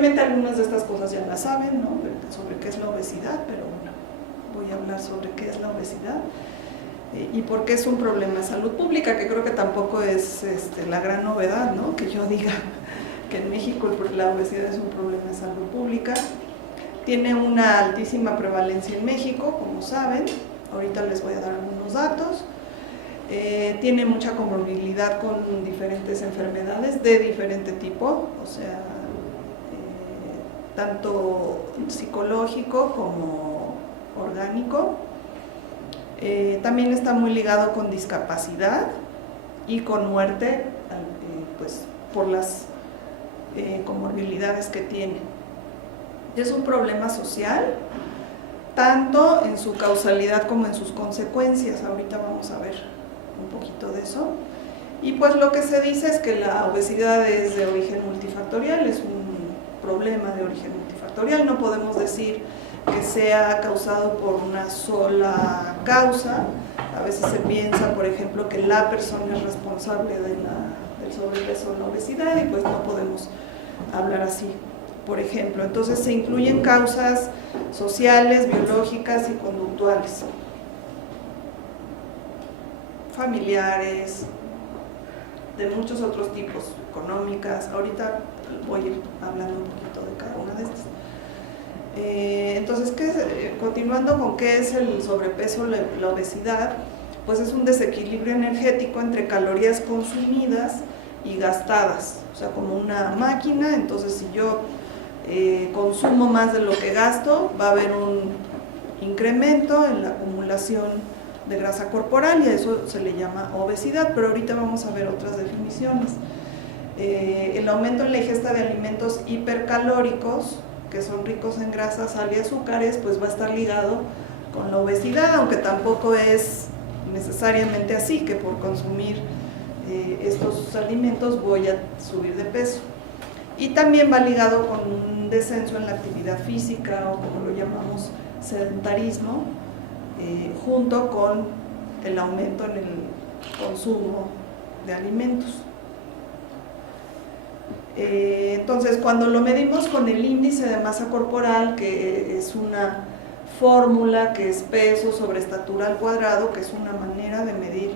Probablemente algunas de estas cosas ya las saben, ¿no? Sobre qué es la obesidad, pero bueno, voy a hablar sobre qué es la obesidad y por qué es un problema de salud pública, que creo que tampoco es la gran novedad, ¿no? Que yo diga que en México la obesidad es un problema de salud pública. Tiene una altísima prevalencia en México, como saben, ahorita les voy a dar algunos datos. Tiene mucha comorbilidad con diferentes enfermedades de diferente tipo, o sea, tanto psicológico como orgánico. También está muy ligado con discapacidad y con muerte, pues por las comorbilidades que tiene. Es un problema social, tanto en su causalidad como en sus consecuencias. Ahorita vamos a ver un poquito de eso. Y pues lo que se dice es que la obesidad es de origen multifactorial, es un problema de origen multifactorial. No podemos decir que sea causado por una sola causa. A veces se piensa, por ejemplo, que la persona es responsable del sobrepeso o la obesidad y pues no podemos hablar así, por ejemplo. Entonces se incluyen causas sociales, biológicas y conductuales, familiares, de muchos otros tipos, económicas. Ahorita voy a ir hablando un poquito de cada una de estas. Entonces, continuando con qué es el sobrepeso, la obesidad, pues es un desequilibrio energético entre calorías consumidas y gastadas, o sea, como una máquina. Entonces, si yo consumo más de lo que gasto, va a haber un incremento en la acumulación de grasa corporal y a eso se le llama obesidad, pero ahorita vamos a ver otras definiciones. El aumento en la ingesta de alimentos hipercalóricos, que son ricos en grasa, sal y azúcares, pues va a estar ligado con la obesidad, aunque tampoco es necesariamente así, que por consumir estos alimentos voy a subir de peso. Y también va ligado con un descenso en la actividad física, o como lo llamamos sedentarismo, junto con el aumento en el consumo de alimentos. Entonces, cuando lo medimos con el índice de masa corporal, que es una fórmula que es peso sobre estatura al cuadrado, que es una manera de medir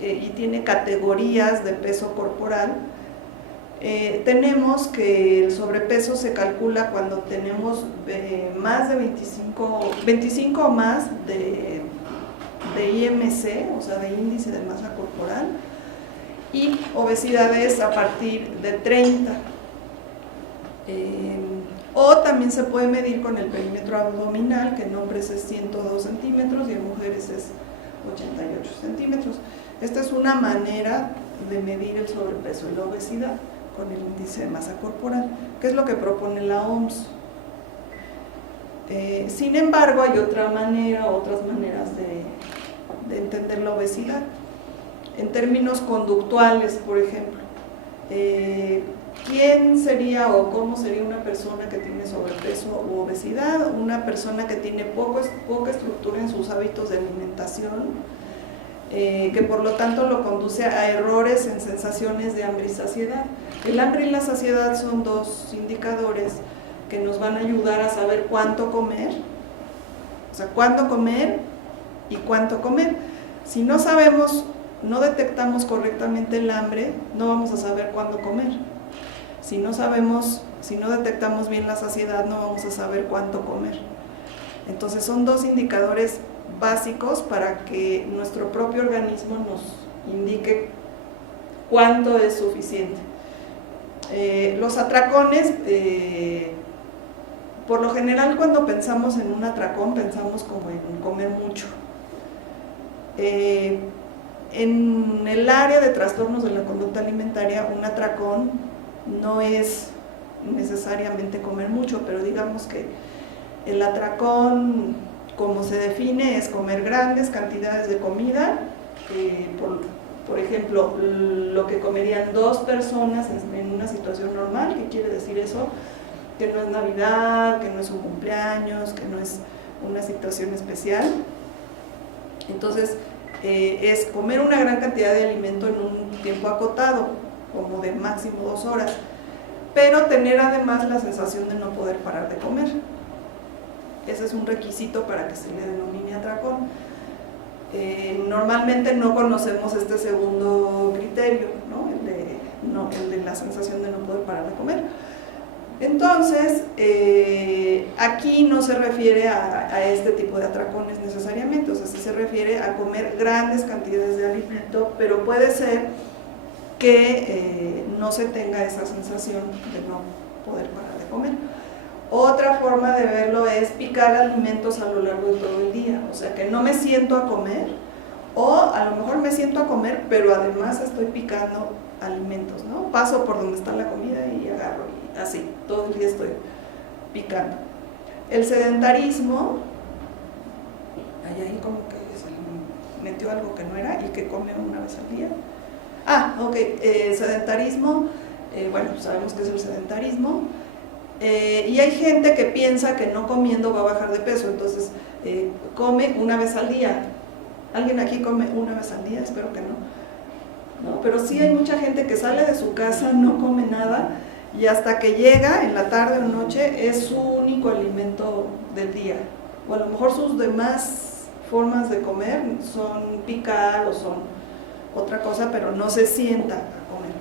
y tiene categorías de peso corporal, tenemos que el sobrepeso se calcula cuando tenemos más de 25 o más de IMC, o sea, de índice de masa corporal, y obesidades a partir de 30. O también se puede medir con el perímetro abdominal, que en hombres es 102 centímetros y en mujeres es 88 centímetros. Esta es una manera de medir el sobrepeso y la obesidad con el índice de masa corporal, que es lo que propone la OMS. Sin embargo, hay otras maneras de entender la obesidad. En términos conductuales, por ejemplo, ¿quién sería o cómo sería una persona que tiene sobrepeso u obesidad? Una persona que tiene poca estructura en sus hábitos de alimentación, que por lo tanto lo conduce a errores en sensaciones de hambre y saciedad. El hambre y la saciedad son dos indicadores que nos van a ayudar a saber cuánto comer, o sea, cuándo comer y cuánto comer. Si no sabemos, no detectamos correctamente el hambre, no vamos a saber cuándo comer. Si no detectamos bien la saciedad, no vamos a saber cuánto comer. Entonces son dos indicadores básicos para que nuestro propio organismo nos indique cuánto es suficiente. Los atracones, por lo general cuando pensamos en un atracón pensamos como en comer mucho. En el área de trastornos de la conducta alimentaria, un atracón no es necesariamente comer mucho, pero digamos que el atracón, como se define, es comer grandes cantidades de comida, por ejemplo, lo que comerían 2 personas en una situación normal. ¿Qué quiere decir eso? Que no es Navidad, que no es un cumpleaños, que no es una situación especial. Entonces, es comer una gran cantidad de alimento en un tiempo acotado, como de máximo 2 horas. pero tener además la sensación de no poder parar de comer. Ese es un requisito para que se le denomine atracón. Normalmente no conocemos este segundo criterio, ¿no? El de la sensación de no poder parar de comer. Entonces, aquí no se refiere a este tipo de atracones necesariamente, o sea, sí se refiere a comer grandes cantidades de alimento, pero puede ser que no se tenga esa sensación de no poder parar de comer. Otra forma de verlo es picar alimentos a lo largo de todo el día, o sea, que no me siento a comer, o a lo mejor me siento a comer, pero además estoy picando alimentos, ¿no? Paso por donde está la comida y agarro, y así, todo el día estoy picando. El sedentarismo, ahí como que se metió algo que no era y que come una vez al día. Ok, sedentarismo, bueno, sabemos que es el sedentarismo. Y hay gente que piensa que no comiendo va a bajar de peso, entonces come una vez al día. ¿Alguien aquí come una vez al día? Espero que no. Pero sí hay mucha gente que sale de su casa, no come nada, y hasta que llega en la tarde o noche es su único alimento del día. O a lo mejor sus demás formas de comer son picar o son otra cosa, pero no se sienta a comer.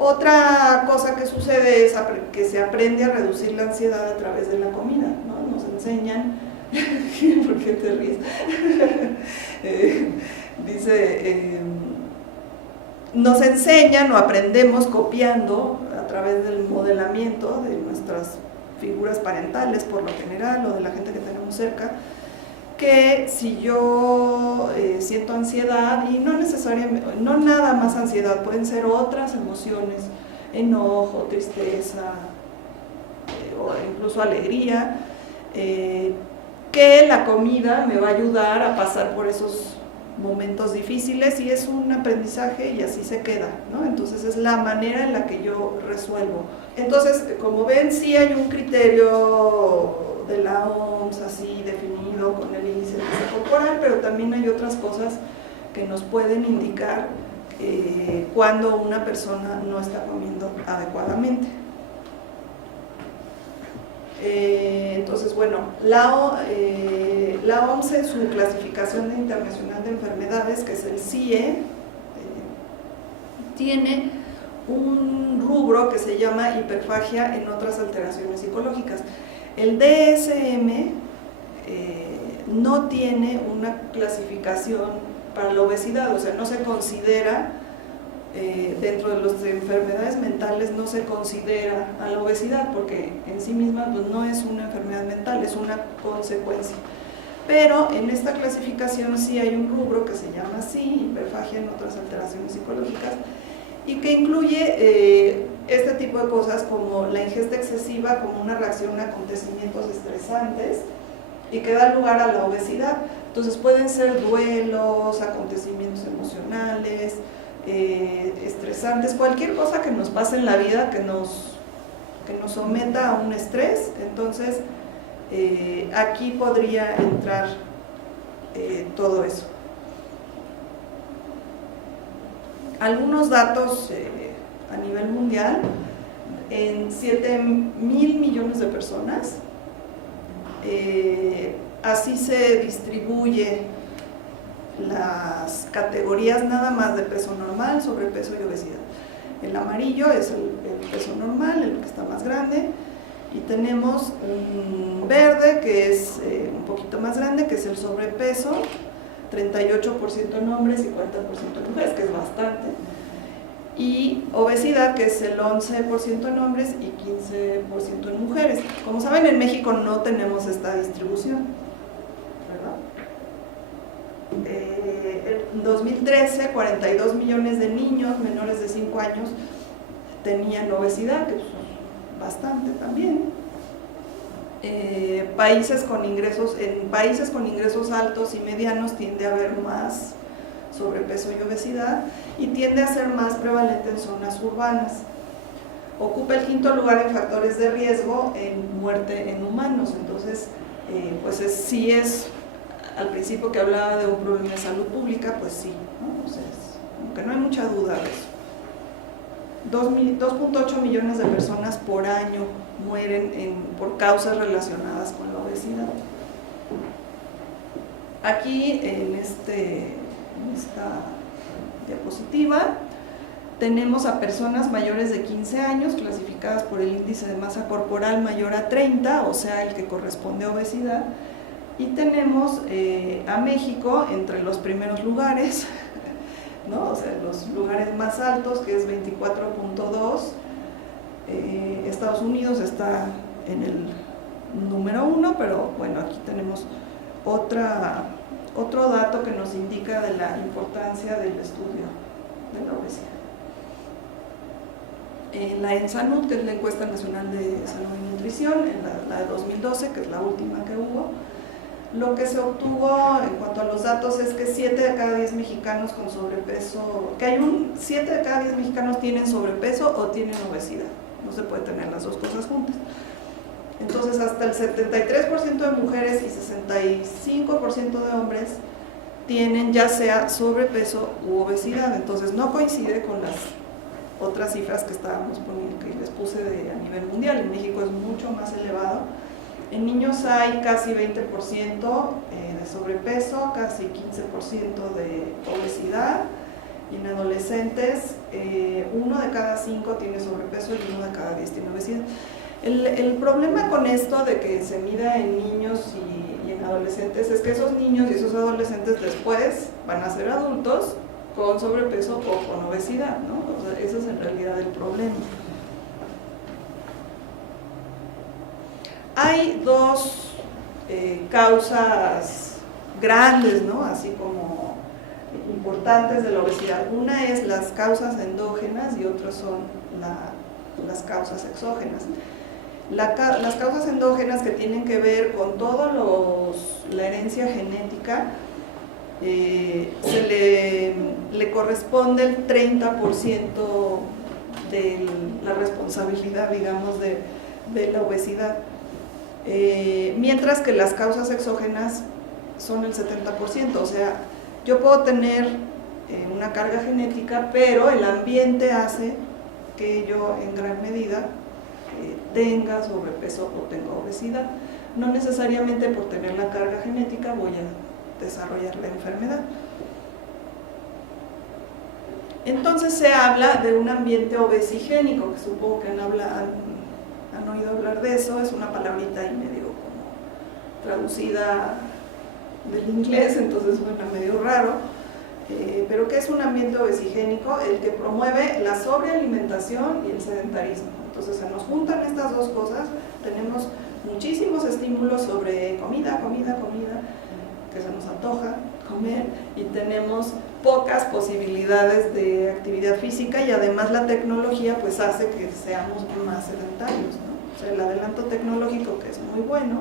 Otra cosa que sucede es que se aprende a reducir la ansiedad a través de la comida, ¿no? Nos enseñan, ¿por qué te ríes? Nos enseñan o aprendemos copiando a través del modelamiento de nuestras figuras parentales, por lo general, o de la gente que tenemos cerca, que si yo siento ansiedad, y no necesariamente, no nada más ansiedad, pueden ser otras emociones, enojo, tristeza, o incluso alegría, que la comida me va a ayudar a pasar por esos momentos difíciles, y es un aprendizaje y así se queda, ¿no? Entonces es la manera en la que yo resuelvo. Entonces, como ven, sí hay un criterio de la OMS así definido con el índice de masa corporal, pero también hay otras cosas que nos pueden indicar cuando una persona no está comiendo adecuadamente. Entonces, bueno, la OMS en su clasificación internacional de enfermedades, que es el CIE, tiene un rubro que se llama hiperfagia en otras alteraciones psicológicas. El DSM no tiene una clasificación para la obesidad, o sea, no se considera, dentro de las enfermedades mentales no se considera a la obesidad, porque en sí misma pues, no es una enfermedad mental, es una consecuencia. Pero en esta clasificación sí hay un rubro que se llama así, hiperfagia en otras alteraciones psicológicas, y que incluye este tipo de cosas como la ingesta excesiva como una reacción a acontecimientos estresantes y que da lugar a la obesidad. Entonces pueden ser duelos, acontecimientos emocionales, estresantes, cualquier cosa que nos pase en la vida que nos someta a un estrés. Entonces aquí podría entrar todo eso. Algunos datos a nivel mundial: en 7,000 millones de personas, así se distribuye las categorías nada más de peso normal, sobrepeso y obesidad. El amarillo es el peso normal, el que está más grande, y tenemos un verde que es un poquito más grande, que es el sobrepeso, 38% en hombres y 40% en mujeres, que es bastante, y obesidad, que es el 11% en hombres y 15% en mujeres. Como saben, en México no tenemos esta distribución, ¿verdad? En 2013, 42 millones de niños menores de 5 años tenían obesidad, que es bastante también. En países con ingresos altos y medianos tiende a haber más sobrepeso y obesidad, y tiende a ser más prevalente en zonas urbanas. Ocupa el 5º lugar en factores de riesgo en muerte en humanos. Entonces, pues sí es, al principio que hablaba de un problema de salud pública, pues sí, ¿no? O sea, aunque no hay mucha duda de eso. 2.8 millones de personas por año mueren por causas relacionadas con la obesidad. Aquí en esta diapositiva tenemos a personas mayores de 15 años clasificadas por el índice de masa corporal mayor a 30, o sea, el que corresponde a obesidad, y tenemos a México entre los primeros lugares, ¿no? O sea, los lugares más altos, que es 24.2. Estados Unidos está en el número 1, pero bueno, aquí tenemos otro dato que nos indica de la importancia del estudio de la obesidad. La ENSANUD, que es la Encuesta Nacional de Salud y Nutrición, la de 2012, que es la última que hubo, lo que se obtuvo en cuanto a los datos es que 7 de cada 10 mexicanos con sobrepeso, 7 de cada 10 mexicanos tienen sobrepeso o tienen obesidad. No se puede tener las dos cosas juntas. Entonces, hasta el 73% de mujeres y 65% de hombres tienen ya sea sobrepeso u obesidad. Entonces, no coincide con las otras cifras que estábamos poniendo, que les puse a nivel mundial. En México es mucho más elevado. En niños hay casi 20% de sobrepeso, casi 15% de obesidad, y en adolescentes 1 de cada 5 tiene sobrepeso y 1 de cada 10 tiene obesidad. El problema con esto de que se mida en niños y en adolescentes es que esos niños y esos adolescentes después van a ser adultos con sobrepeso o con obesidad, ¿no? O sea, ese es en realidad el problema. Hay dos causas grandes, ¿no? Así como importantes de la obesidad. Una es las causas endógenas y otras son las causas exógenas. Las causas endógenas, que tienen que ver con la herencia genética, le corresponde el 30% de la responsabilidad, digamos, de la obesidad. Mientras que las causas exógenas son el 70%, o sea, yo puedo tener una carga genética, pero el ambiente hace que yo en gran medida tenga sobrepeso o tenga obesidad. No necesariamente por tener la carga genética voy a desarrollar la enfermedad. Entonces se habla de un ambiente obesigénico, que supongo que han oído hablar de eso. Es una palabrita ahí medio como traducida del inglés, entonces suena medio raro, pero ¿qué es un ambiente obesigénico? El que promueve la sobrealimentación y el sedentarismo. Entonces se nos juntan estas dos cosas, tenemos muchísimos estímulos sobre comida, que se nos antoja comer, y tenemos pocas posibilidades de actividad física, y además la tecnología pues hace que seamos más sedentarios, ¿no? O sea, el adelanto tecnológico, que es muy bueno,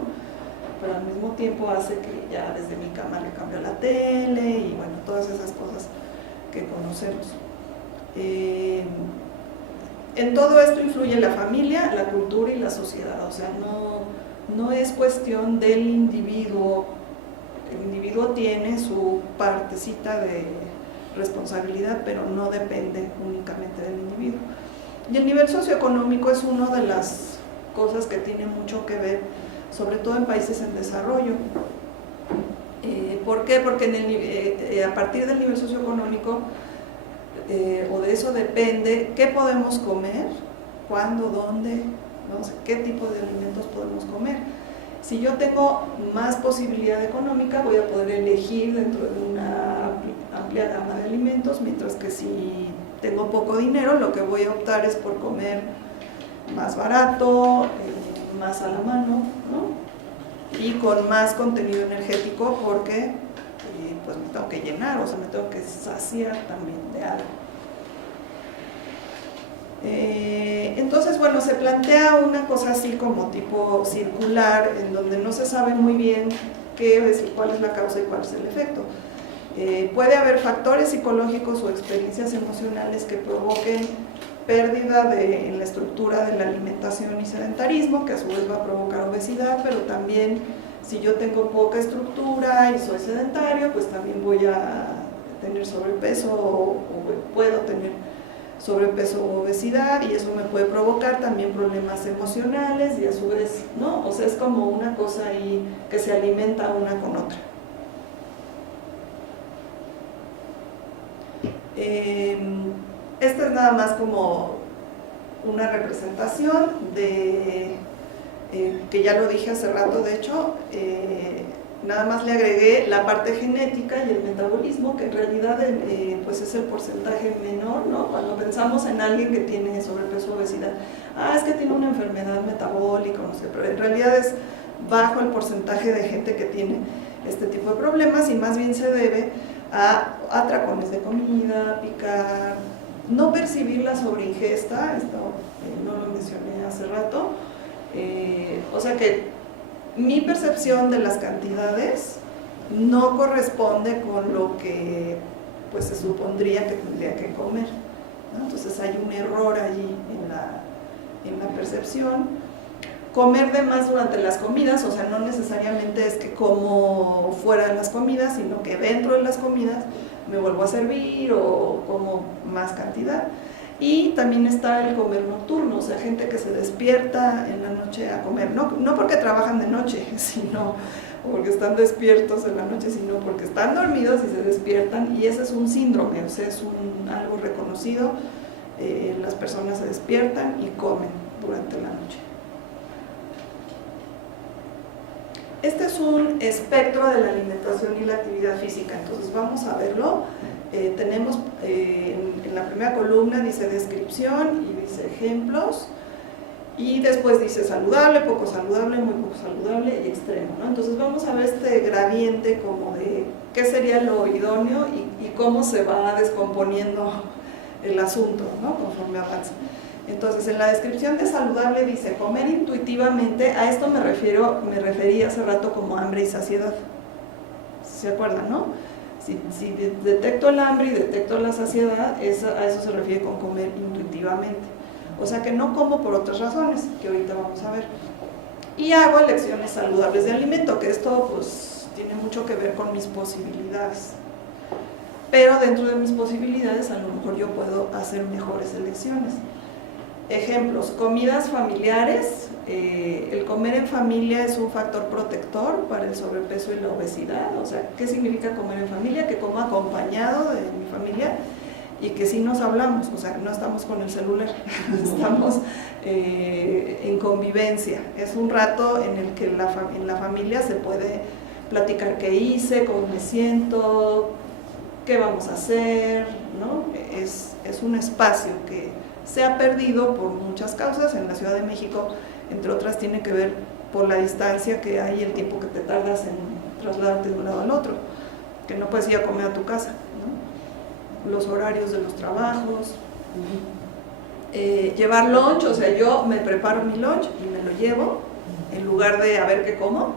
pero al mismo tiempo hace que ya desde mi cama le cambio la tele y bueno, todas esas cosas que conocemos. En todo esto influye la familia, la cultura y la sociedad. O sea, no es cuestión del individuo. El individuo tiene su partecita de responsabilidad, pero no depende únicamente del individuo. Y el nivel socioeconómico es una de las cosas que tiene mucho que ver, sobre todo en países en desarrollo. ¿Por qué? Porque a partir del nivel socioeconómico, o de eso depende qué podemos comer, cuándo, dónde, ¿no? O sea, qué tipo de alimentos podemos comer. Si yo tengo más posibilidad económica, voy a poder elegir dentro de una amplia gama de alimentos, mientras que si tengo poco dinero, lo que voy a optar es por comer más barato, más a la mano, ¿no? Y con más contenido energético, porque pues me tengo que llenar, o sea, me tengo que saciar también de algo. Entonces, bueno, se plantea una cosa así como tipo circular, en donde no se sabe muy bien qué es y cuál es la causa y cuál es el efecto. Puede haber factores psicológicos o experiencias emocionales que provoquen pérdida en la estructura de la alimentación y sedentarismo, que a su vez va a provocar obesidad, pero también si yo tengo poca estructura y soy sedentario, pues también voy a tener sobrepeso o puedo tener sobrepeso u obesidad, y eso me puede provocar también problemas emocionales y a su vez, ¿no? O sea, es como una cosa ahí que se alimenta una con otra. Esta es nada más como una representación de, que ya lo dije hace rato, de hecho, nada más le agregué la parte genética y el metabolismo, que en realidad pues es el porcentaje menor, ¿no? Cuando pensamos en alguien que tiene sobrepeso o obesidad, es que tiene una enfermedad metabólica, no sé, pero en realidad es bajo el porcentaje de gente que tiene este tipo de problemas, y más bien se debe a atracones de comida, picar, no percibir la sobreingesta, esto no lo mencioné hace rato, o sea que mi percepción de las cantidades no corresponde con lo que pues se supondría que tendría que comer, ¿no? Entonces hay un error allí en la percepción. Comer de más durante las comidas, o sea, no necesariamente es que como fuera de las comidas, sino que dentro de las comidas me vuelvo a servir o como más cantidad. Y también está el comer nocturno, o sea, gente que se despierta en la noche a comer, no porque trabajan de noche, sino porque están despiertos en la noche, sino porque están dormidos y se despiertan, y ese es un síndrome, o sea, es algo reconocido. Las personas se despiertan y comen durante la noche. Este es un espectro de la alimentación y la actividad física, entonces vamos a verlo. Tenemos en la primera columna dice descripción y dice ejemplos, y después dice saludable, poco saludable, muy poco saludable y extremo, ¿no? Entonces vamos a ver este gradiente como de qué sería lo idóneo y cómo se va descomponiendo el asunto, ¿no? Conforme avanza. Entonces, en la descripción de saludable dice comer intuitivamente. A esto me referí hace rato como hambre y saciedad. ¿Se acuerdan, no? Si detecto el hambre y detecto la saciedad, a eso se refiere con comer intuitivamente. O sea que no como por otras razones, que ahorita vamos a ver. Y hago elecciones saludables de alimento, que esto pues tiene mucho que ver con mis posibilidades. Pero dentro de mis posibilidades, a lo mejor yo puedo hacer mejores elecciones. Ejemplos, comidas familiares. El comer en familia es un factor protector para el sobrepeso y la obesidad. O sea, ¿qué significa comer en familia? Que como acompañado de mi familia y que sí nos hablamos, o sea, que no estamos con el celular, estamos en convivencia. Es un rato en el que en la familia se puede platicar qué hice, cómo me siento, qué vamos a hacer, ¿no? Es un espacio que se ha perdido por muchas causas. En la Ciudad de México, entre otras, tiene que ver por la distancia que hay y el tiempo que te tardas en trasladarte de un lado al otro, que no puedes ir a comer a tu casa, ¿no? Los horarios de los trabajos, llevar lunch, o sea, yo me preparo mi lunch y me lo llevo, en lugar de a ver qué como, ¿no?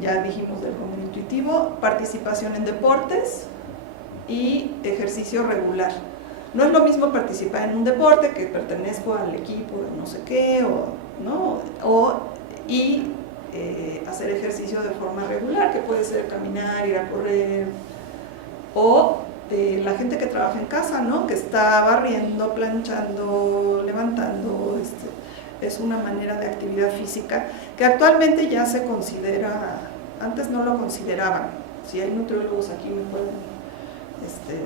Ya dijimos del comer intuitivo. Participación en deportes y ejercicio regular. No es lo mismo participar en un deporte, que pertenezco al equipo de no sé qué, y hacer ejercicio de forma regular, que puede ser caminar, ir a correr, o la gente que trabaja en casa, ¿no? Que está barriendo, planchando, levantando. Es una manera de actividad física que actualmente ya se considera, antes no lo consideraban. Si hay nutriólogos aquí me pueden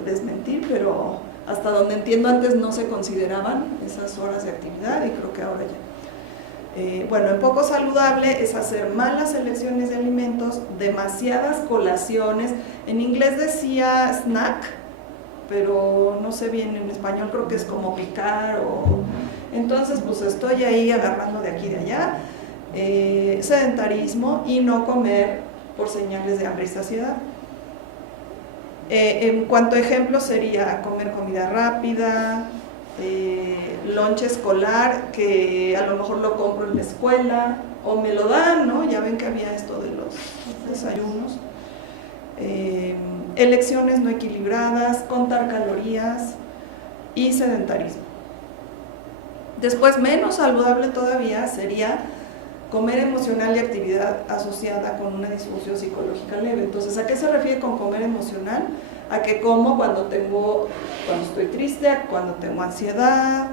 desmentir, pero hasta donde entiendo antes no se consideraban esas horas de actividad, y creo que ahora ya. Bueno, en poco saludable es hacer malas elecciones de alimentos, demasiadas colaciones. En inglés decía snack, pero no sé bien en español, creo que es como picar entonces pues estoy ahí agarrando de aquí y de allá. Sedentarismo y no comer por señales de hambre y saciedad. En cuanto a ejemplos, sería comer comida rápida, lunch escolar, que a lo mejor lo compro en la escuela o me lo dan, ¿no? Ya ven que había esto de los desayunos. Elecciones no equilibradas, contar calorías y sedentarismo. Después, menos saludable todavía, sería comer emocional y actividad asociada con una disfunción psicológica leve. Entonces, ¿a qué se refiere con comer emocional? a que como cuando estoy triste, cuando tengo ansiedad,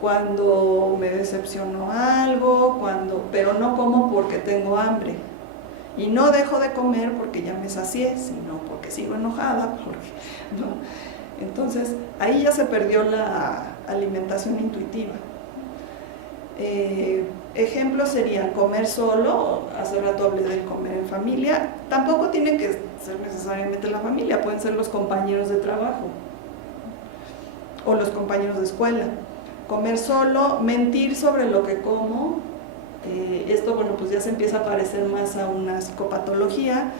cuando me decepcionó algo, pero no como porque tengo hambre. Y no dejo de comer porque ya me sacié, sino porque sigo enojada, ¿no? Entonces, ahí ya se perdió la alimentación intuitiva. Ejemplos serían comer solo, hace rato hablé del comer en familia, tampoco tiene que ser necesariamente la familia, pueden ser los compañeros de trabajo o los compañeros de escuela. Comer solo, mentir sobre lo que como, esto bueno pues ya se empieza a parecer más a una psicopatología.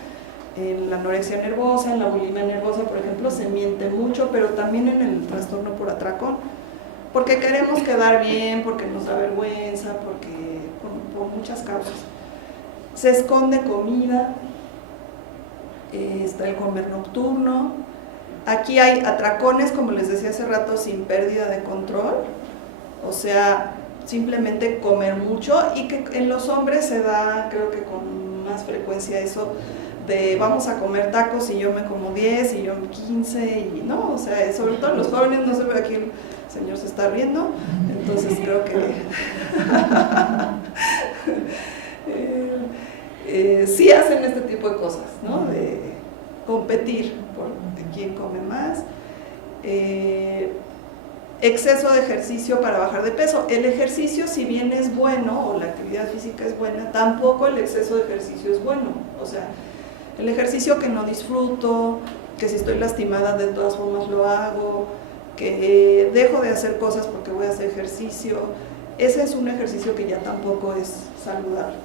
En la anorexia nervosa, en la bulimia nervosa por ejemplo se miente mucho, pero también en el trastorno por atracón, porque queremos quedar bien, porque nos da vergüenza, porque por muchas causas. Se esconde comida, está el comer nocturno. Aquí hay atracones, como les decía hace rato, sin pérdida de control, o sea, simplemente comer mucho, y que en los hombres se da, creo que con más frecuencia eso de vamos a comer tacos y yo me como 10 y yo 15 y no, o sea, sobre todo en los jóvenes, no se ve aquí el señor se está riendo, entonces creo que sí hacen este tipo de cosas, ¿no? De competir por quién come más. Exceso de ejercicio para bajar de peso. El ejercicio, si bien es bueno, o la actividad física es buena, tampoco el exceso de ejercicio es bueno. O sea, el ejercicio que no disfruto, que si estoy lastimada de todas formas lo hago, que dejo de hacer cosas porque voy a hacer ejercicio, ese es un ejercicio que ya tampoco es saludable.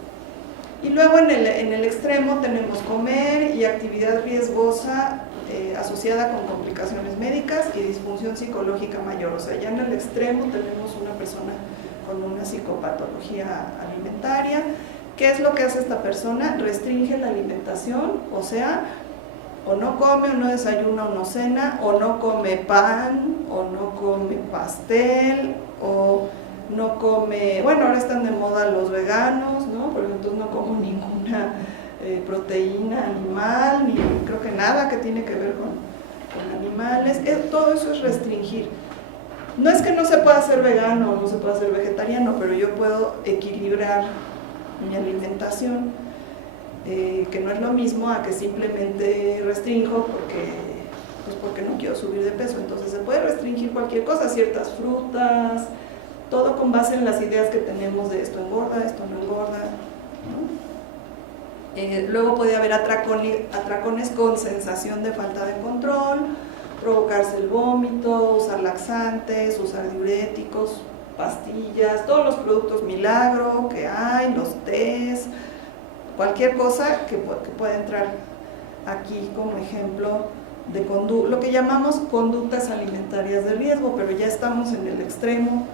Y luego en el extremo tenemos comer y actividad riesgosa asociada con complicaciones médicas y disfunción psicológica mayor. O sea, ya en el extremo tenemos una persona con una psicopatología alimentaria. ¿Qué es lo que hace esta persona? Restringe la alimentación, o sea, o no come, o no desayuna, o no cena, o no come pan, o no come pastel, o no come, bueno, ahora están de moda los veganos, ¿no? Por ejemplo, no como ninguna proteína animal, ni creo que nada que tiene que ver con animales, todo eso es restringir. No es que no se pueda ser vegano o no se pueda ser vegetariano, pero yo puedo equilibrar mi alimentación, que no es lo mismo a que simplemente restringo porque no quiero subir de peso. Entonces se puede restringir cualquier cosa, ciertas frutas, todo con base en las ideas que tenemos de esto engorda, esto no engorda, ¿no? Luego puede haber atracones con sensación de falta de control, provocarse el vómito, usar laxantes, usar diuréticos, pastillas, todos los productos milagro que hay, los tés, cualquier cosa que pueda entrar aquí como ejemplo de lo que llamamos conductas alimentarias de riesgo, pero ya estamos en el extremo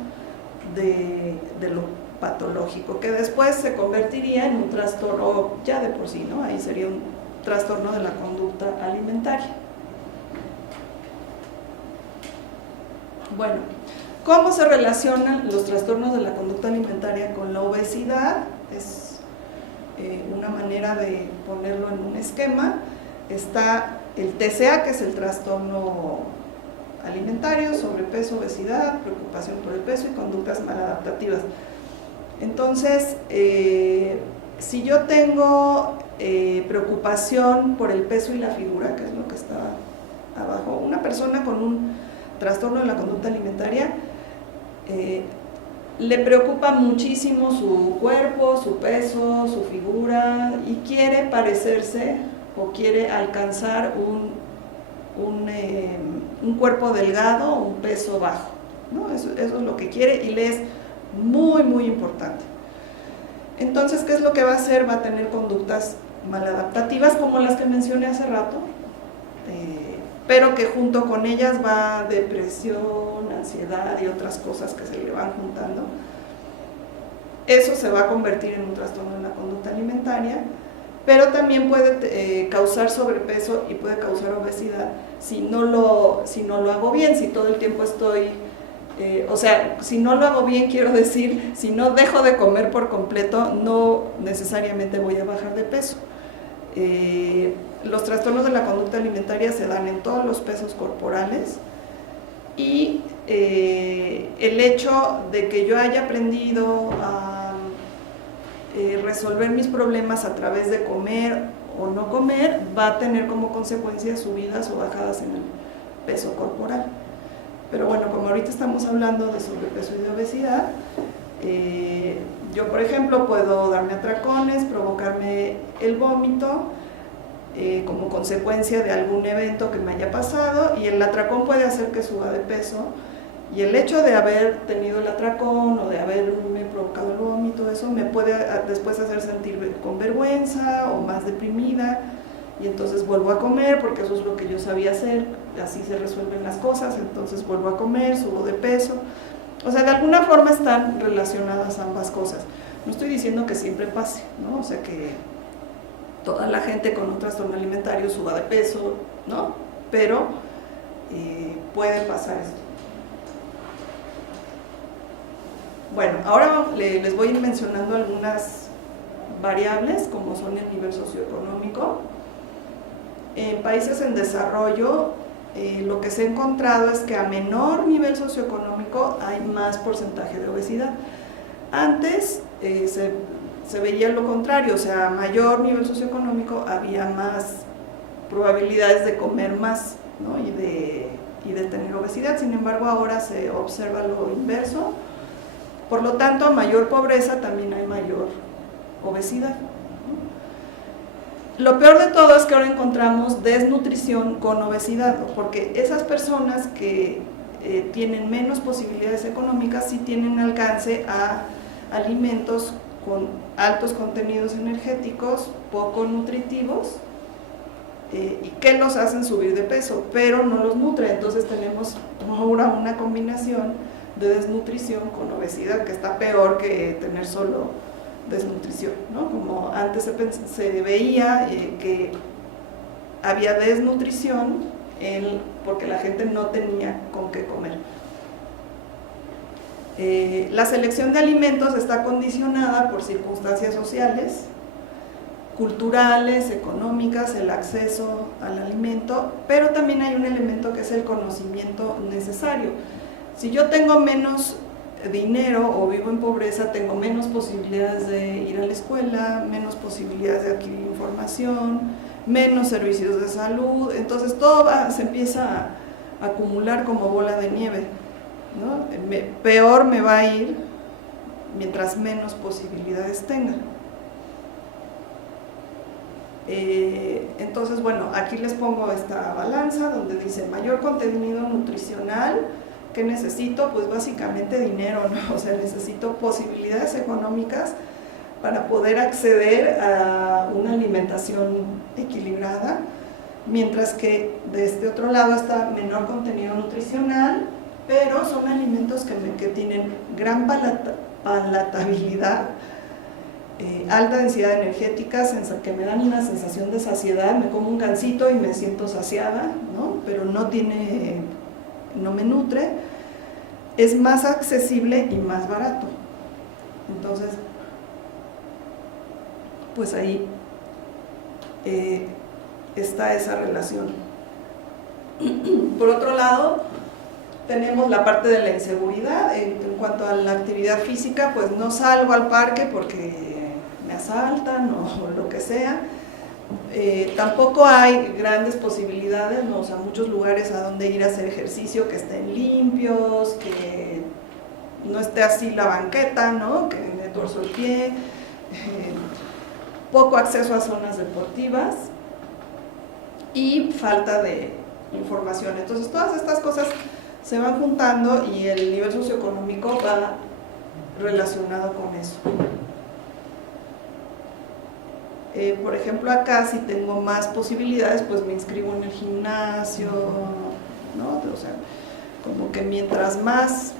de lo patológico, que después se convertiría en un trastorno ya de por sí, ¿no? Ahí sería un trastorno de la conducta alimentaria. Bueno, ¿cómo se relacionan los trastornos de la conducta alimentaria con la obesidad? Es una manera de ponerlo en un esquema. Está el TCA, que es el trastorno alimentario, sobrepeso, obesidad, preocupación por el peso y conductas maladaptativas. Entonces, si yo tengo preocupación por el peso y la figura, que es lo que está abajo, una persona con un trastorno de la conducta alimentaria le preocupa muchísimo su cuerpo, su peso, su figura, y quiere parecerse o quiere alcanzar un cuerpo delgado o un peso bajo, ¿no? Eso es lo que quiere y le es muy, muy importante. Entonces, ¿qué es lo que va a hacer? Va a tener conductas maladaptativas como las que mencioné hace rato, pero que junto con ellas va depresión, ansiedad y otras cosas que se le van juntando. Eso se va a convertir en un trastorno de la conducta alimentaria, pero también puede causar sobrepeso y puede causar obesidad si no lo hago bien, si todo el tiempo estoy... o sea, si no lo hago bien, quiero decir, si no dejo de comer por completo, no necesariamente voy a bajar de peso. los trastornos de la conducta alimentaria se dan en todos los pesos corporales y el hecho de que yo haya aprendido a resolver mis problemas a través de comer o no comer va a tener como consecuencia subidas o bajadas en el peso corporal. Pero bueno, como ahorita estamos hablando de sobrepeso y de obesidad, yo por ejemplo puedo darme atracones, provocarme el vómito como consecuencia de algún evento que me haya pasado, y el atracón puede hacer que suba de peso, y el hecho de haber tenido el atracón o de haberme provocado el vómito, eso me puede después hacer sentir con vergüenza o más deprimida, y entonces vuelvo a comer porque eso es lo que yo sabía hacer, así se resuelven las cosas, entonces vuelvo a comer, subo de peso. O sea, de alguna forma están relacionadas ambas cosas. No estoy diciendo que siempre pase, ¿no? O sea, que toda la gente con un trastorno alimentario suba de peso, ¿no? Pero puede pasar esto. Bueno, ahora les voy a ir mencionando algunas variables, como son el nivel socioeconómico. En países en desarrollo, lo que se ha encontrado es que a menor nivel socioeconómico hay más porcentaje de obesidad. Antes se veía lo contrario, o sea, a mayor nivel socioeconómico había más probabilidades de comer más, ¿no? y de tener obesidad. Sin embargo, ahora se observa lo inverso. Por lo tanto, a mayor pobreza también hay mayor obesidad. Lo peor de todo es que ahora encontramos desnutrición con obesidad, porque esas personas que tienen menos posibilidades económicas sí tienen alcance a alimentos con altos contenidos energéticos, poco nutritivos, y que los hacen subir de peso, pero no los nutre. Entonces tenemos ahora una combinación de desnutrición con obesidad que está peor que tener solo desnutrición, ¿no? Como antes se veía que había desnutrición porque la gente no tenía con qué comer. La selección de alimentos está condicionada por circunstancias sociales, culturales, económicas, el acceso al alimento, pero también hay un elemento que es el conocimiento necesario. Si yo tengo menos dinero o vivo en pobreza, tengo menos posibilidades de ir a la escuela, menos posibilidades de adquirir información, menos servicios de salud, entonces todo se empieza a acumular como bola de nieve, ¿no? Peor me va a ir mientras menos posibilidades tenga. Entonces, bueno, aquí les pongo esta balanza donde dice mayor contenido nutricional. ¿Qué necesito? Pues básicamente dinero, ¿no? O sea, necesito posibilidades económicas para poder acceder a una alimentación equilibrada, mientras que de este otro lado está menor contenido nutricional, pero son alimentos que tienen gran palatabilidad, alta densidad energética, que me dan una sensación de saciedad, me como un gansito y me siento saciada, ¿no? Pero no me nutre, es más accesible y más barato. Entonces, pues ahí está esa relación. Por otro lado, tenemos la parte de la inseguridad. En cuanto a la actividad física, pues no salgo al parque porque me asaltan o lo que sea. Tampoco hay grandes posibilidades, ¿no? O sea, muchos lugares a donde ir a hacer ejercicio que estén limpios, que no esté así la banqueta, ¿no? Que me torzo el pie, poco acceso a zonas deportivas y falta de información. Entonces todas estas cosas se van juntando y el nivel socioeconómico va relacionado con eso. Por ejemplo, acá si tengo más posibilidades, pues me inscribo en el gimnasio, ¿no? O sea, como que mientras más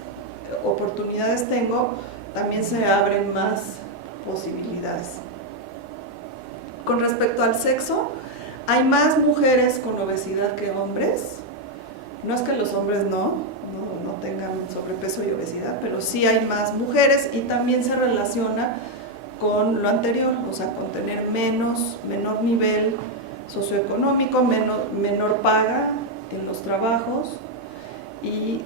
oportunidades tengo, también se abren más posibilidades. Con respecto al sexo, hay más mujeres con obesidad que hombres. No es que los hombres no tengan sobrepeso y obesidad, pero sí hay más mujeres, y también se relaciona con lo anterior, o sea, con tener menor nivel socioeconómico, menor paga en los trabajos y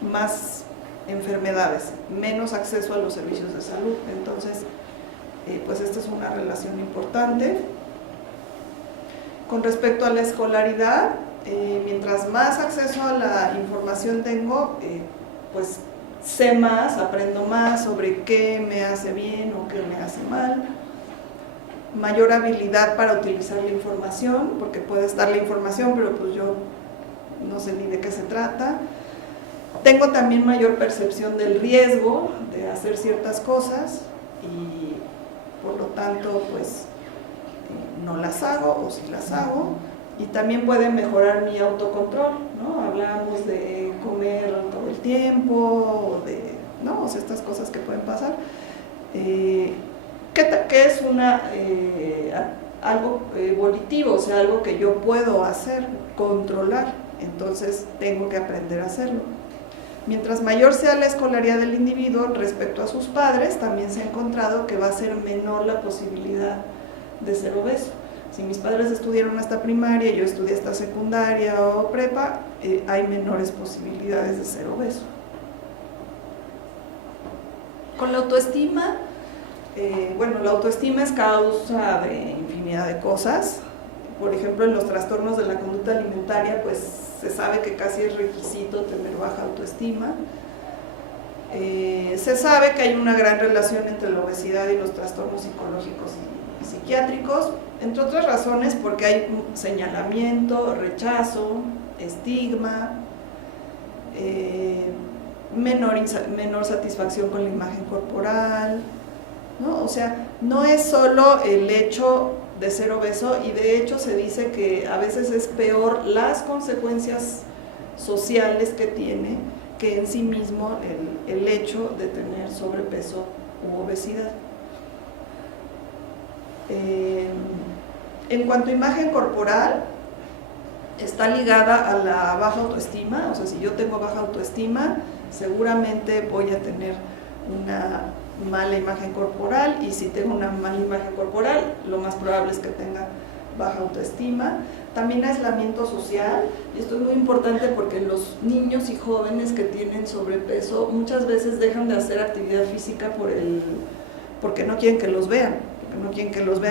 más enfermedades, menos acceso a los servicios de salud. Entonces, pues esta es una relación importante. Con respecto a la escolaridad, mientras más acceso a la información tengo, pues sé más, aprendo más sobre qué me hace bien o qué me hace mal. Mayor habilidad para utilizar la información, porque puede estar la información, pero pues yo no sé ni de qué se trata. Tengo también mayor percepción del riesgo de hacer ciertas cosas y por lo tanto pues no las hago o si las hago. Y también puede mejorar mi autocontrol, ¿no? Hablamos de comer todo el tiempo, o de, ¿no? O sea, estas cosas que pueden pasar. ¿Qué es algo volitivo? O sea, algo que yo puedo hacer, controlar. Entonces tengo que aprender a hacerlo. Mientras mayor sea la escolaridad del individuo respecto a sus padres, también se ha encontrado que va a ser menor la posibilidad de ser obeso. Si mis padres estudiaron hasta primaria, yo estudié hasta secundaria o prepa, hay menores posibilidades de ser obeso. Con la autoestima, bueno, la autoestima es causa de infinidad de cosas. Por ejemplo, en los trastornos de la conducta alimentaria, pues se sabe que casi es requisito tener baja autoestima. Se sabe que hay una gran relación entre la obesidad y los trastornos psicológicos y psiquiátricos, entre otras razones porque hay señalamiento, rechazo, estigma, menor satisfacción con la imagen corporal, ¿no? O sea, no es solo el hecho de ser obeso, y de hecho se dice que a veces es peor las consecuencias sociales que tiene que en sí mismo el hecho de tener sobrepeso u obesidad. En cuanto a imagen corporal, está ligada a la baja autoestima. O sea, si yo tengo baja autoestima, seguramente voy a tener una mala imagen corporal, y si tengo una mala imagen corporal, lo más probable es que tenga baja autoestima. También aislamiento social, y esto es muy importante porque los niños y jóvenes que tienen sobrepeso muchas veces dejan de hacer actividad física porque no quieren que los vean,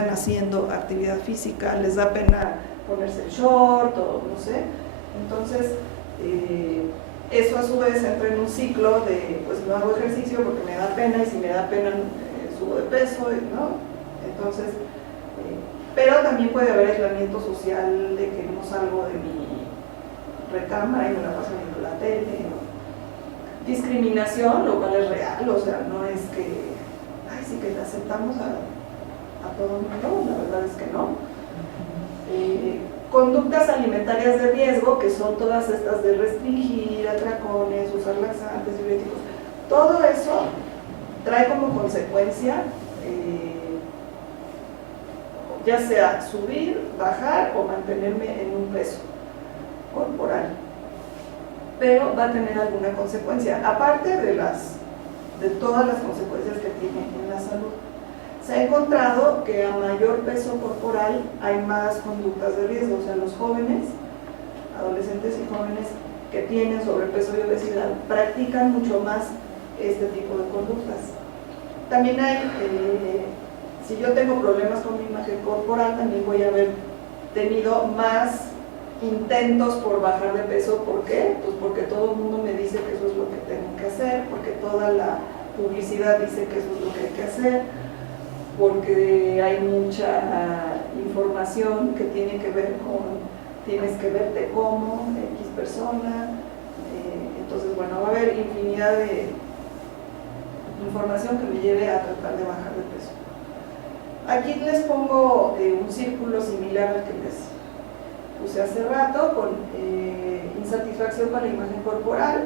haciendo actividad física, les da pena ponerse el short o no sé. Entonces, eso a su vez entra en un ciclo de, pues no hago ejercicio porque me da pena, y si me da pena subo de peso, ¿no? Entonces, pero también puede haber aislamiento social de que no salgo de mi recámara y me la paso viendo la tele, ¿no? Discriminación, lo cual es real, o sea, no es que, ay, sí que le aceptamos a todo el mundo, la verdad es que no. Conductas alimentarias de riesgo, que son todas estas de restringir, atracones, usar laxantes, diuréticos, todo eso trae como consecuencia ya sea subir, bajar o mantenerme en un peso corporal, pero va a tener alguna consecuencia, aparte de todas las consecuencias que tiene en la salud. Se ha encontrado que a mayor peso corporal hay más conductas de riesgo, o sea, los jóvenes, adolescentes y jóvenes que tienen sobrepeso y obesidad practican mucho más este tipo de conductas. También hay, si yo tengo problemas con mi imagen corporal, también voy a haber tenido más intentos por bajar de peso. ¿Por qué? Pues porque todo el mundo me dice que eso es lo que tengo que hacer, porque toda la publicidad dice que eso es lo que hay que hacer, porque hay mucha información que tiene que ver con tienes que verte como X persona. Entonces, bueno, va a haber infinidad de información que me lleve a tratar de bajar de peso. Aquí les pongo un círculo similar al que les puse hace rato, con insatisfacción con la imagen corporal.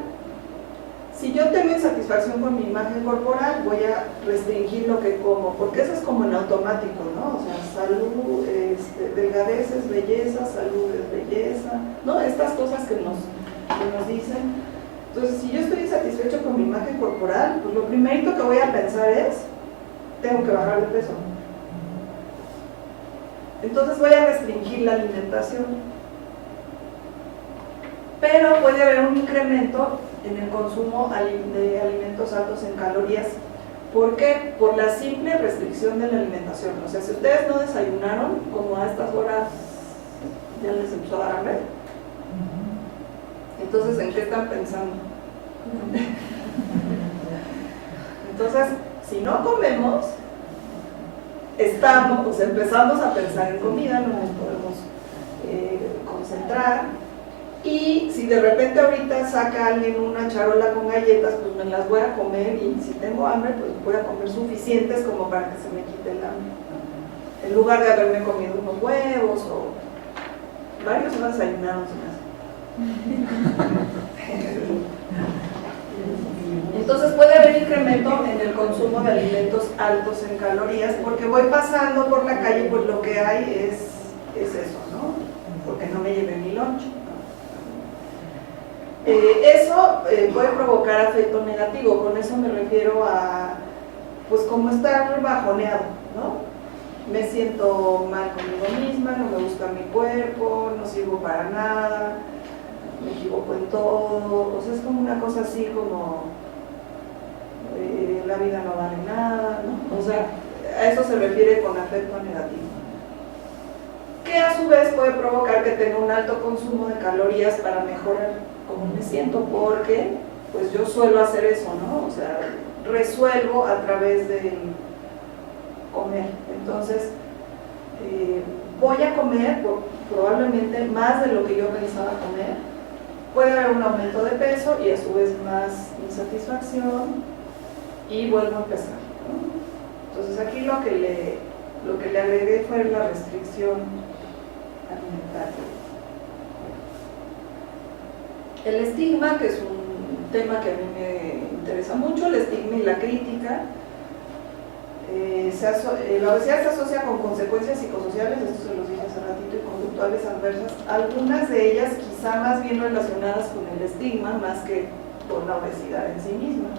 Si yo tengo insatisfacción con mi imagen corporal, voy a restringir lo que como, porque eso es como en automático, ¿no? O sea, salud, delgadez es belleza, salud es belleza, ¿no? Estas cosas que nos dicen. Entonces, si yo estoy insatisfecho con mi imagen corporal, pues lo primerito que voy a pensar es, tengo que bajar de peso. Entonces voy a restringir la alimentación. Pero puede haber un incremento en el consumo de alimentos altos en calorías. ¿Por qué? Por la simple restricción de la alimentación. O sea, si ustedes no desayunaron, como a estas horas ya les empezó a dar hambre, entonces ¿en qué están pensando? Entonces, si no comemos, empezamos a pensar en comida, no nos podemos concentrar. Y si de repente ahorita saca alguien una charola con galletas, pues me las voy a comer, y si tengo hambre, pues voy a comer suficientes como para que se me quite el hambre. En lugar de haberme comido unos huevos o varios no desayunaron sin más. Entonces puede haber incremento en el consumo de alimentos altos en calorías, porque voy pasando por la calle, pues lo que hay es eso, ¿no? Porque no me llevé mi lunch. Eso puede provocar afecto negativo. Con eso me refiero a, pues, como estar bajoneado, ¿no? Me siento mal conmigo misma, no me gusta mi cuerpo, no sirvo para nada, me equivoco en todo. O sea, es como una cosa así como la vida no vale nada, ¿no? O sea, a eso se refiere con afecto negativo, que a su vez puede provocar que tenga un alto consumo de calorías para mejorar cómo me siento, porque pues yo suelo hacer eso, ¿no? O sea, resuelvo a través del comer. Entonces, voy a comer probablemente más de lo que yo pensaba comer. Puede haber un aumento de peso y a su vez más insatisfacción, y vuelvo a empezar, ¿no? Entonces aquí lo que le agregué fue la restricción alimentaria. El estigma, que es un tema que a mí me interesa mucho, el estigma y la crítica. La obesidad se asocia con consecuencias psicosociales, esto se los dije hace ratito, y conductuales adversas, algunas de ellas quizá más bien relacionadas con el estigma más que con la obesidad en sí misma.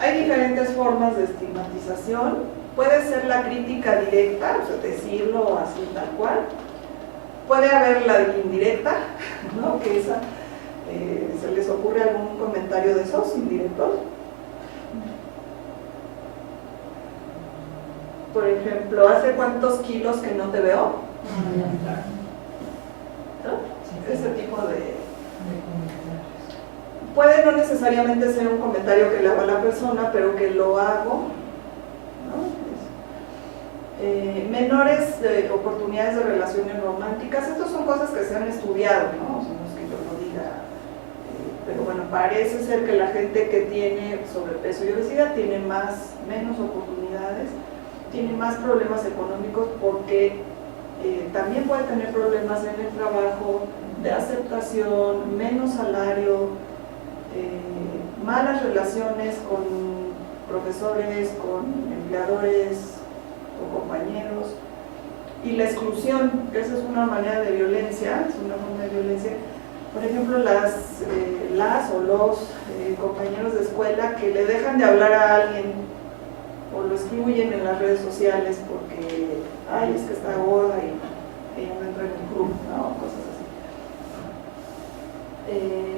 Hay diferentes formas de estigmatización. Puede ser la crítica directa, o sea, decirlo así tal cual. Puede haber la indirecta, ¿no? Que esa, ¿se les ocurre algún comentario de esos indirectos? Por ejemplo, ¿hace cuántos kilos que no te veo? ¿No? Ese tipo de puede no necesariamente ser un comentario que le hago a la persona, pero que lo hago, ¿no? Menores oportunidades de relaciones románticas. Estas son cosas que se han estudiado, ¿no? O sea, no es que yo lo diga, pero bueno, parece ser que la gente que tiene sobrepeso y obesidad tiene menos oportunidades, tiene más problemas económicos, porque también puede tener problemas en el trabajo, de aceptación, menos salario, malas relaciones con profesores, con empleadores o compañeros, y la exclusión, que esa es una manera de violencia, es una forma de violencia. Por ejemplo, las o los compañeros de escuela que le dejan de hablar a alguien o lo excluyen en las redes sociales porque, ay, es que está gorda y ella no entra en el club, ¿no? Cosas así.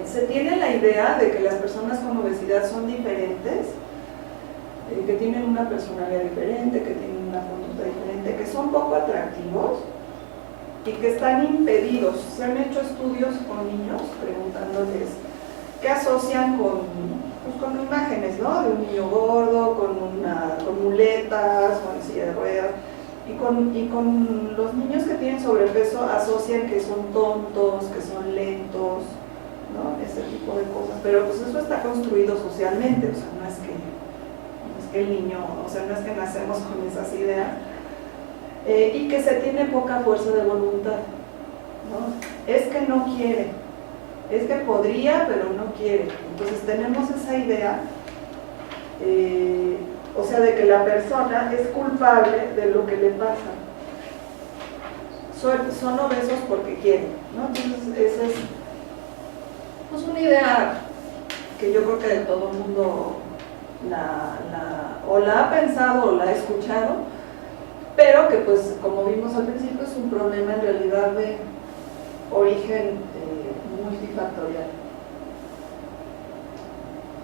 Se tiene la idea de que las personas con obesidad son diferentes, que tienen una personalidad diferente, que tienen una conducta diferente, que son poco atractivos y que están impedidos. Se han hecho estudios con niños preguntándoles qué asocian con imágenes, ¿no? De un niño gordo, con muletas, con silla de ruedas. Y con los niños que tienen sobrepeso asocian que son tontos, que son lentos, ¿no? Ese tipo de cosas. Pero pues eso está construido socialmente, o sea, no es que el niño, o sea, no es que nacemos con esas ideas. Y que se tiene poca fuerza de voluntad, ¿no? Es que no quiere, es que podría, pero no quiere. Entonces tenemos esa idea, o sea, de que la persona es culpable de lo que le pasa. Son obesos porque quieren, ¿no? Entonces esa es pues una idea que yo creo que de todo el mundo o la ha pensado o la ha escuchado, pero que pues como vimos al principio es un problema en realidad de origen multifactorial.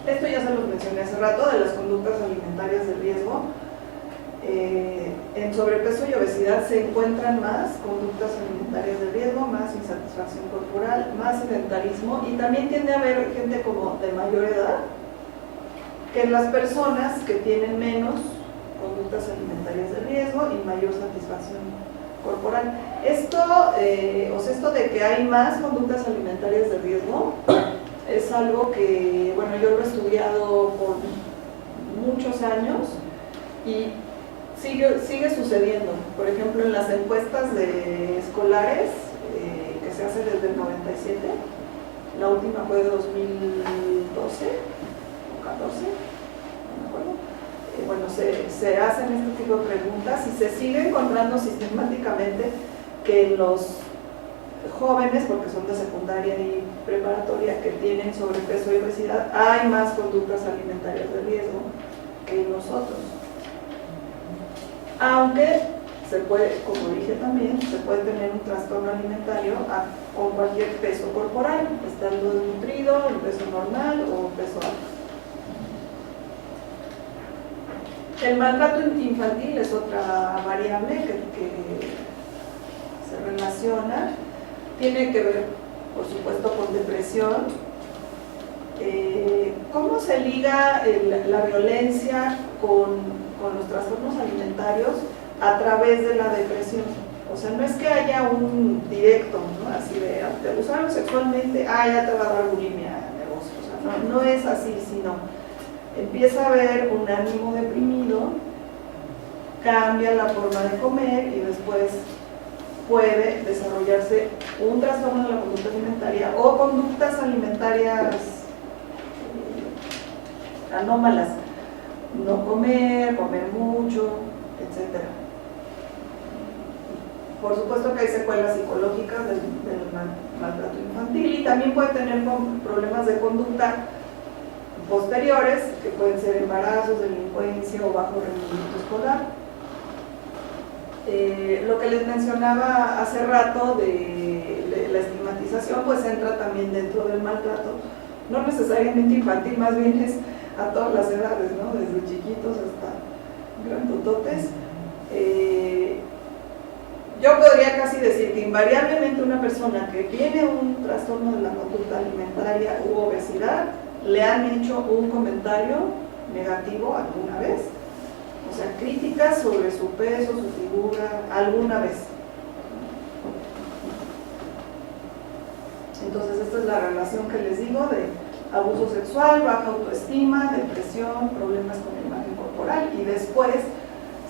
Esto ya se los mencioné hace rato, de las conductas alimentarias de riesgo. En sobrepeso y obesidad se encuentran más conductas alimentarias de riesgo, más insatisfacción corporal, más sedentarismo, y también tiende a haber gente como de mayor edad, que en las personas que tienen menos conductas alimentarias de riesgo y mayor satisfacción corporal. Esto de que hay más conductas alimentarias de riesgo es algo que, bueno, yo lo he estudiado por muchos años y sigue sucediendo. Por ejemplo, en las encuestas de escolares que se hace desde el 97, la última fue de 2012 o 14, no me acuerdo. Bueno, se hacen este tipo de preguntas y se sigue encontrando sistemáticamente que en los jóvenes, porque son de secundaria y preparatoria, que tienen sobrepeso y obesidad, hay más conductas alimentarias de riesgo que nosotros. Aunque se puede, como dije también, se puede tener un trastorno alimentario con cualquier peso corporal, estando desnutrido, el peso normal o peso alto. El maltrato infantil es otra variable que se relaciona, tiene que ver, por supuesto, con depresión. ¿Cómo se liga la violencia con los trastornos alimentarios? A través de la depresión. O sea, no es que haya un directo, ¿no? Así de, te abusaron sexualmente, ya te va a dar bulimia, negocio. O sea, no es así, sino empieza a haber un ánimo deprimido, cambia la forma de comer y después puede desarrollarse un trastorno de la conducta alimentaria o conductas alimentarias anómalas, no comer, comer mucho, etc. Por supuesto que hay secuelas psicológicas del maltrato infantil y también puede tener problemas de conducta posteriores, que pueden ser embarazos, delincuencia o bajo rendimiento escolar. Lo que les mencionaba hace rato de la estigmatización, pues entra también dentro del maltrato, no necesariamente infantil, más bien es a todas las edades, ¿no? Desde chiquitos hasta grandototes. Yo podría casi decir que invariablemente una persona que tiene un trastorno de la conducta alimentaria u obesidad, le han hecho un comentario negativo alguna vez, o sea, críticas sobre su peso, su figura, alguna vez. Entonces esta es la relación que les digo de abuso sexual, baja autoestima, depresión, problemas con la imagen corporal, y después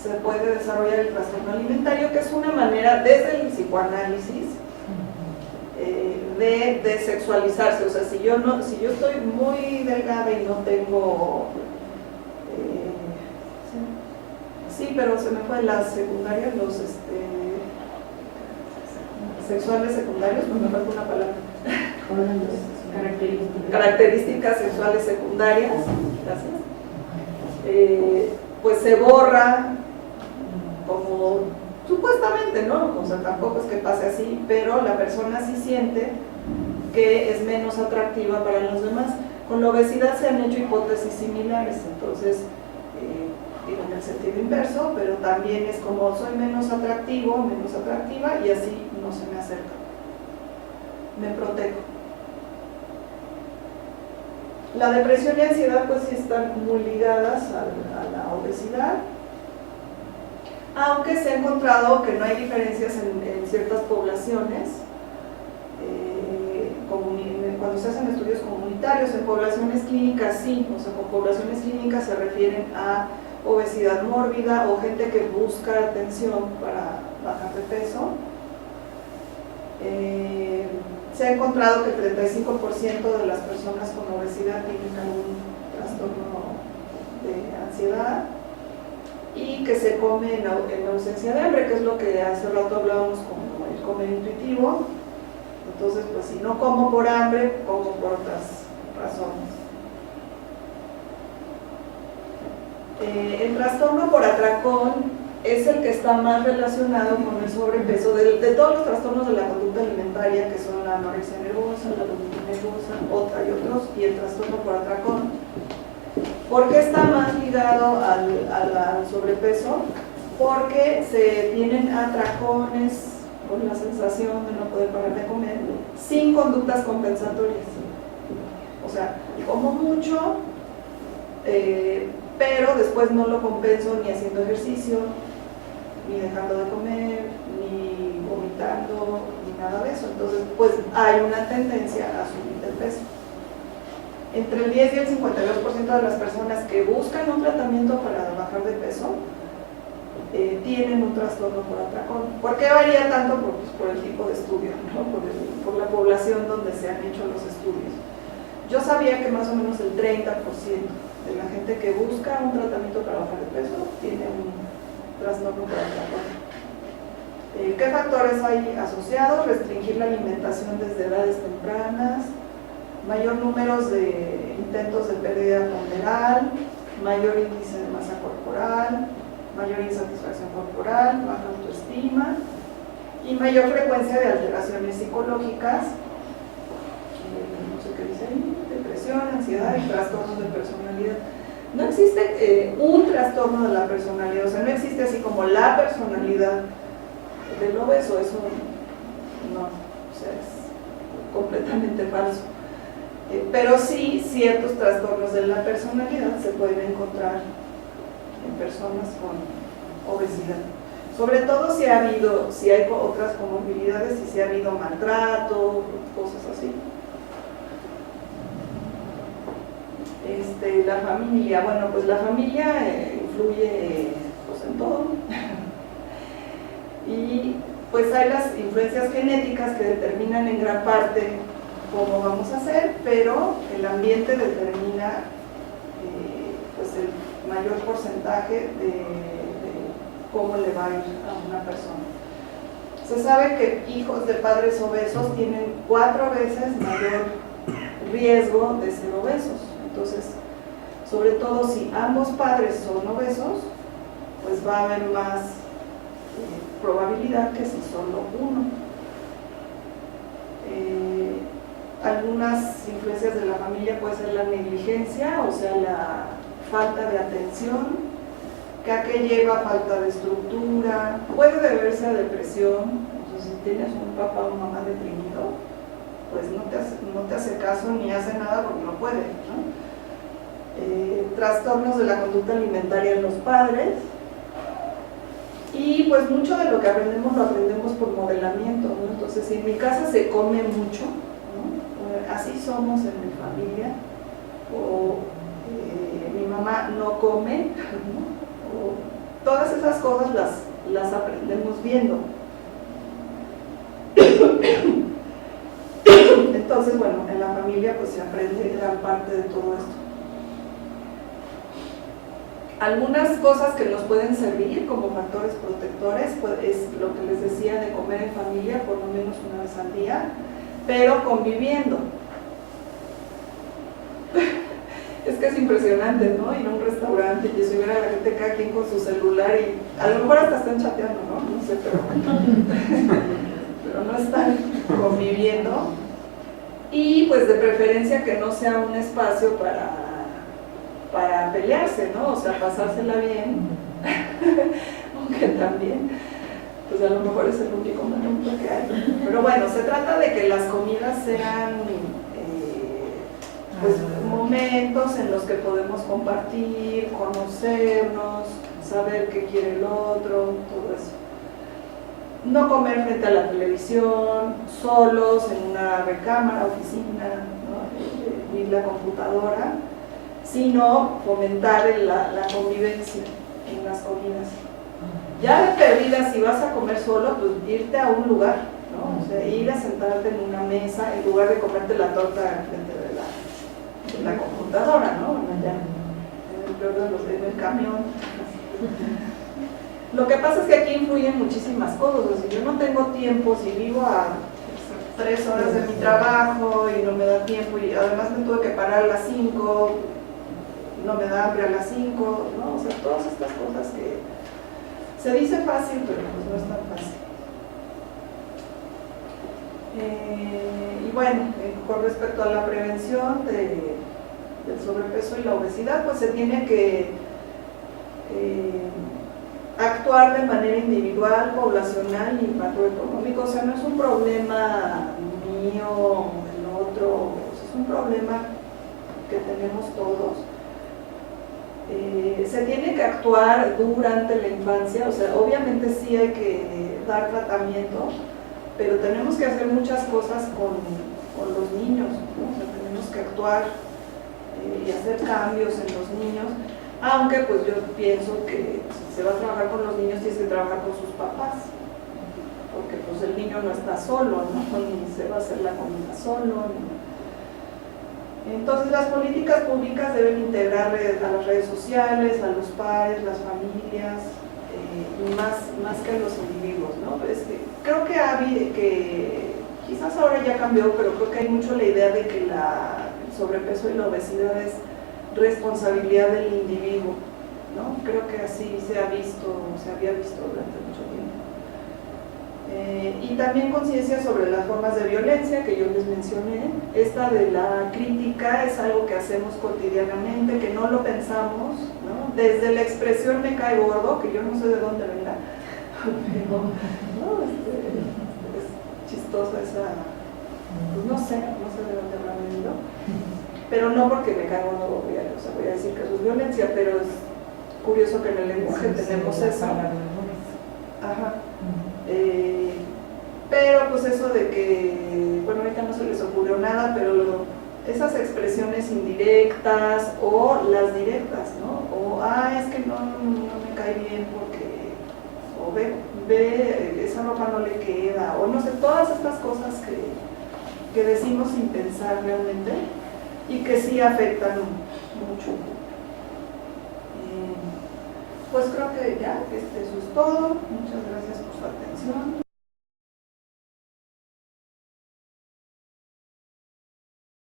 se puede desarrollar el trastorno alimentario, que es una manera, desde el psicoanálisis, de desexualizarse. O sea, si yo estoy muy delgada y no tengo sí, pero se me fue las secundarias, los sexuales secundarios, no me falta una palabra. Características sexuales secundarias, gracias. Pues se borra como supuestamente, ¿no? O sea, tampoco es que pase así, pero la persona sí siente que es menos atractiva para los demás. Con la obesidad se han hecho hipótesis similares, entonces, digo en el sentido inverso, pero también es como soy menos atractivo, menos atractiva, y así no se me acerca. Me protejo. La depresión y ansiedad pues sí están muy ligadas a la obesidad, aunque se ha encontrado que no hay diferencias en ciertas poblaciones. Cuando se hacen estudios comunitarios, en poblaciones clínicas sí, o sea, con poblaciones clínicas se refieren a obesidad mórbida o gente que busca atención para bajar de peso. Se ha encontrado que el 35% de las personas con obesidad tienen algún trastorno de ansiedad y que se come en ausencia de hambre, que es lo que hace rato hablábamos como el comer intuitivo. Entonces, pues si no como por hambre, como por otras razones. El trastorno por atracón es el que está más relacionado con el sobrepeso de todos los trastornos de la conducta alimentaria, que son la anorexia nervosa, la bulimia nervosa, otra y otros, y el trastorno por atracón. ¿Por qué está más ligado al sobrepeso? Porque se tienen atracones con la sensación de no poder parar de comer, sin conductas compensatorias. O sea, como mucho, pero después no lo compenso ni haciendo ejercicio, ni dejando de comer, ni vomitando, ni nada de eso. Entonces, pues hay una tendencia a subir de peso. Entre el 10 y el 52% de las personas que buscan un tratamiento para bajar de peso tienen un trastorno por atracón. ¿Por qué varía tanto? Por el tipo de estudio, ¿no? por la población donde se han hecho los estudios. Yo sabía que más o menos el 30% de la gente que busca un tratamiento para bajar de peso tiene un trastorno por atracón. ¿Qué factores hay asociados? Restringir la alimentación desde edades tempranas, mayor número de intentos de pérdida ponderal, mayor índice de masa corporal, mayor insatisfacción corporal, baja autoestima y mayor frecuencia de alteraciones psicológicas, no sé qué dice ahí, depresión, ansiedad y trastornos de personalidad. No existe un trastorno de la personalidad, o sea, no existe así como la personalidad del obeso, eso no, o sea, es completamente falso. Pero sí, ciertos trastornos de la personalidad se pueden encontrar en personas con obesidad. Sobre todo si hay otras comorbilidades y si ha habido maltrato, cosas así. La familia, bueno, pues la familia influye pues, en todo. Y pues hay las influencias genéticas que determinan en gran parte cómo vamos a hacer, pero el ambiente determina pues el mayor porcentaje de cómo le va a ir a una persona. Se sabe que hijos de padres obesos tienen 4 veces mayor riesgo de ser obesos. Entonces, sobre todo si ambos padres son obesos, pues va a haber más probabilidad que si solo uno. Algunas influencias de la familia puede ser la negligencia, o sea, la falta de atención, que lleva a falta de estructura, puede deberse a depresión. Entonces, si tienes un papá o mamá deprimido, pues no te hace caso ni hace nada porque no puede, ¿no? Trastornos de la conducta alimentaria en los padres, y pues mucho de lo que aprendemos lo aprendemos por modelamiento, ¿no? Entonces, si en mi casa se come mucho, ¿no? Así somos en mi familia, o mi mamá no come, ¿no? O todas esas cosas las aprendemos viendo. Entonces, bueno, en la familia pues se aprende gran parte de todo esto. Algunas cosas que nos pueden servir como factores protectores pues, es lo que les decía de comer en familia por lo menos una vez al día, pero conviviendo. Es que es impresionante, ¿no? Ir a un restaurante y si hubiera la gente cada quien con su celular y a lo mejor hasta están chateando, ¿no? No sé, pero no están conviviendo. Y pues de preferencia que no sea un espacio para pelearse, ¿no? O sea, pasársela bien, aunque también, pues a lo mejor es el único momento que hay. Pero bueno, se trata de que las comidas sean pues momentos en los que podemos compartir, conocernos, saber qué quiere el otro, todo eso. No comer frente a la televisión, solos, en una recámara, oficina, ¿no? Ni la computadora, sino fomentar la convivencia en las comidas. Ya de perdida, si vas a comer solo, pues irte a un lugar, ¿no? O sea, ir a sentarte en una mesa en lugar de comerte la torta frente de la computadora, ¿no? Bueno, ya, en el camión. Lo que pasa es que aquí influyen muchísimas cosas. O sea, si yo no tengo tiempo, si vivo a 3 horas de mi trabajo y no me da tiempo y además me tuve que parar a las 5, no me da hambre a las 5, ¿no? O sea, todas estas cosas que se dice fácil, pero pues no es tan fácil. Y bueno, con respecto a la prevención del sobrepeso y la obesidad, pues se tiene que actuar de manera individual, poblacional y macroeconómico. O sea, no es un problema mío o del otro, es un problema que tenemos todos. Se tiene que actuar durante la infancia, o sea, obviamente sí hay que dar tratamiento, pero tenemos que hacer muchas cosas con los niños, ¿no? O sea, tenemos que actuar y hacer cambios en los niños, aunque pues yo pienso que si se va a trabajar con los niños tienes que trabajar con sus papás, porque pues el niño no está solo, ¿no? Ni se va a hacer la comida solo, ni... Entonces las políticas públicas deben integrar a las redes sociales, a los padres, las familias, y más que a los individuos, ¿no? Creo que quizás ahora ya cambió, pero creo que hay mucho la idea de que el sobrepeso y la obesidad es responsabilidad del individuo, ¿no? Creo que así se había visto durante mucho tiempo. Y también conciencia sobre las formas de violencia que yo les mencioné. Esta de la crítica es algo que hacemos cotidianamente, que no lo pensamos, ¿no? Desde la expresión me cae gordo, que yo no sé de dónde venga, pero, ¿no? Es chistosa esa, pues no sé de dónde habrá venido, pero no porque me cae gordo voy a decir que eso es violencia, pero es curioso que en el lenguaje tenemos eso. Ajá. Pero pues eso de que, bueno, ahorita no se les ocurrió nada, pero esas expresiones indirectas o las directas, ¿no? O, es que no me cae bien porque, o ve, esa ropa no le queda, o no sé, todas estas cosas que decimos sin pensar realmente y que sí afectan mucho. Pues creo que ya, eso es todo. Muchas gracias por su atención.